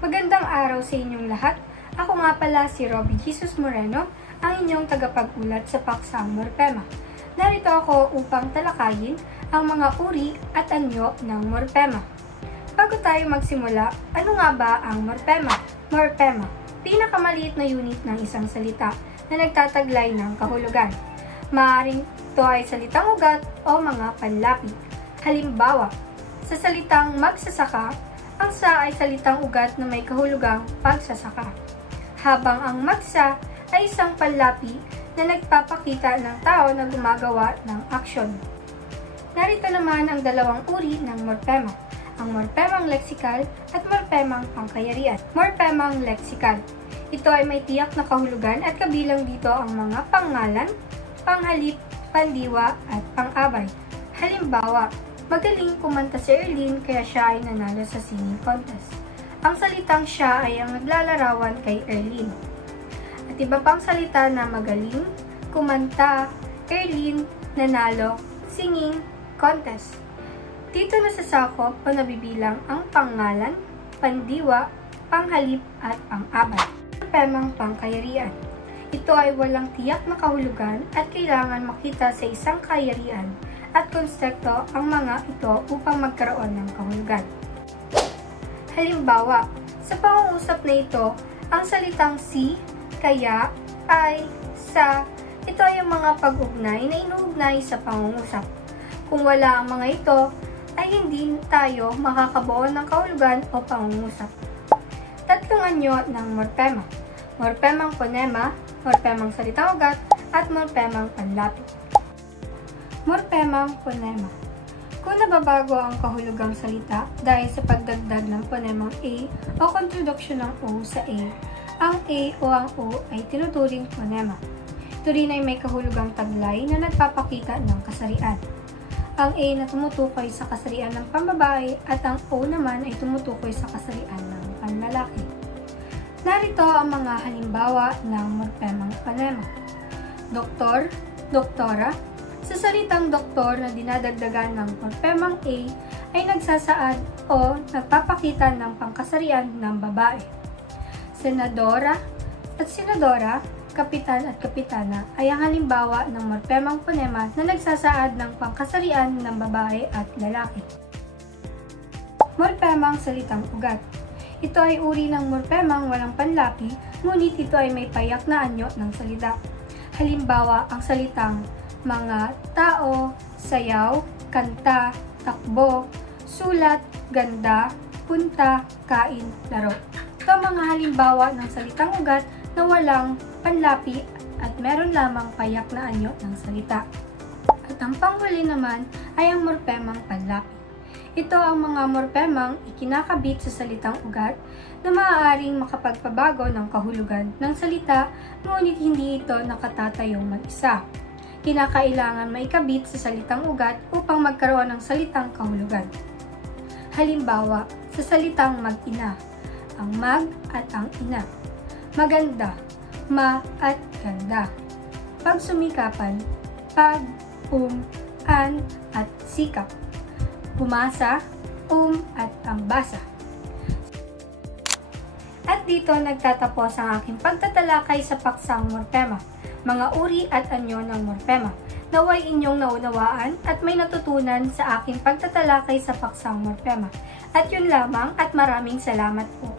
Magandang araw sa inyong lahat. Ako nga pala si Robbie Jesus Moreno, ang inyong tagapag-ulat sa Paksang Morpema. Narito ako upang talakayin ang mga uri at anyo ng Morpema. Bago tayo magsimula, ano nga ba ang Morpema? Morpema, pinakamaliit na unit ng isang salita na nagtataglay ng kahulugan. Maaaring ito ay salitang ugat o mga panlapi. Halimbawa, sa salitang magsasaka, ang sa ay salitang ugat na may kahulugang pagsasaka, habang ang magsa ay isang panlapi na nagpapakita ng tao na gumagawa ng aksyon. Narito naman ang dalawang uri ng morpema, ang morpemang leksikal at morpemang pangkayarian. Morpemang leksikal. Ito ay may tiyak na kahulugan at kabilang dito ang mga pangalan, panghalip, pandiwa at pang-abay. Halimbawa, magaling kumanta si Erlyn kaya siya ay nanalo sa singing contest. Ang salitang siya ay ang naglalarawan kay Erlyn. At iba pang salita na magaling kumanta, Erlyn, nanalo, singing contest. Dito nasasakop o nabibilang ang pangalan, pandiwa, panghalip at pang-abay. Morpemang pangkayarian. Ito ay walang tiyak na kahulugan at kailangan makita sa isang kayarian at konsepto ang mga ito upang magkaroon ng kahulugan. Halimbawa, sa pangungusap na ito, ang salitang si, kaya, ay, sa, ito ay ang mga pag-ugnay na inuugnay sa pangungusap. Kung wala ang mga ito, ay hindi tayo makakabuo ng kahulugan o pangungusap. Tatlong anyo ng morpema: morpemang ponema, morpemang salitang ugat, at morpemang panlapi. Morpemang ponema. Kung nababago ang kahulugang salita dahil sa pagdagdag ng ponemang A o kontraduksyon ng O sa A, ang A o ang O ay tinuturing ponema. Ito rin ay may kahulugang taglay na nagpapakita ng kasarian. Ang A na tumutukoy sa kasarian ng pambabae at ang O naman ay tumutukoy sa kasarian ng panlalaki. Narito ang mga halimbawa ng morpemang ponema: doktor, doktora. Sa salitang doktor na dinadagdagan ng morpemang A ay nagsasaad o nagpapakita ng pangkasarian ng babae. Senadora at senadora, kapitan at kapitana ay ang halimbawa ng morpemang ponema na nagsasaad ng pangkasarian ng babae at lalaki. Morpemang salitang ugat. Ito ay uri ng morpemang walang panlapi, ngunit ito ay may payak na anyo ng salita. Halimbawa, ang salitang mga, tao, sayaw, kanta, takbo, sulat, ganda, punta, kain, laro. Ito ang mga halimbawa ng salitang ugat na walang panlapi at meron lamang payak na anyo ng salita. At ang panghuli naman ay ang morpemang panlapi. Ito ang mga morpemang ikinakabit sa salitang ugat na maaaring makapagpabago ng kahulugan ng salita, ngunit hindi ito nakatatayong mag-isa. Kinakailangan maikabit sa salitang ugat upang magkaroon ng salitang kahulugan. Halimbawa, sa salitang mag-ina, ang mag at ang ina. Maganda, ma at ganda. Pagsumikapan, pag, an at sikap. Pumasa, at ang basa. At dito nagtatapos ang aking pagtatalakay sa paksang morpema, mga uri at anyo ng morpema. Naway inyong naunawaan at may natutunan sa aking pagtatalakay sa paksang morpema. At yun lamang at maraming salamat po.